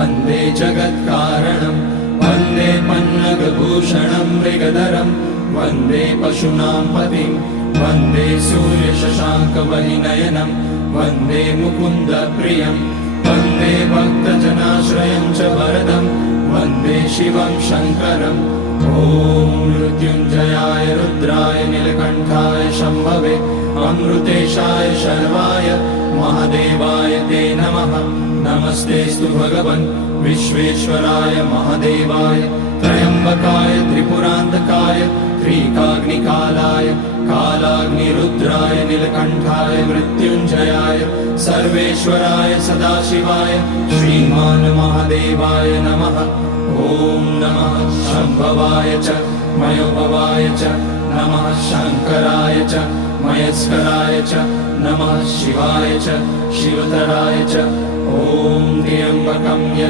वन्दे जगत्कारणं वन्दे पन्नगभूषणं मृगधरं वन्दे पशूनां पतिं वन्दे सूर्यशशाङ्कवहिनयनं वन्दे मुकुन्दप्रियं वन्दे भक्तजनाश्रयं च वरदं वन्दे शिवं शङ्करम् ॐ मृत्युञ्जयाय रुद्राय नीलकण्ठाय शम्भवे अमृतेशाय शर्वाय महादेवाय ते नमः। नमस्तेऽस्तु भगवन् विश्वेश्वराय महादेवाय त्र्यम्बकाय त्रिपुरान्तकाय त्रिकाग्निकालाय कालाग्निरुद्राय नीलकण्ठाय मृत्युञ्जयाय सर्वेश्वराय सदाशिवाय श्रीमान् महादेवाय नमः। ॐ नमः शम्भवाय च मयोभवाय च नमः शङ्कराय च मयस्कराय च नमः शिवाय च शिवतराय च। ॐ त्र्यम्बकं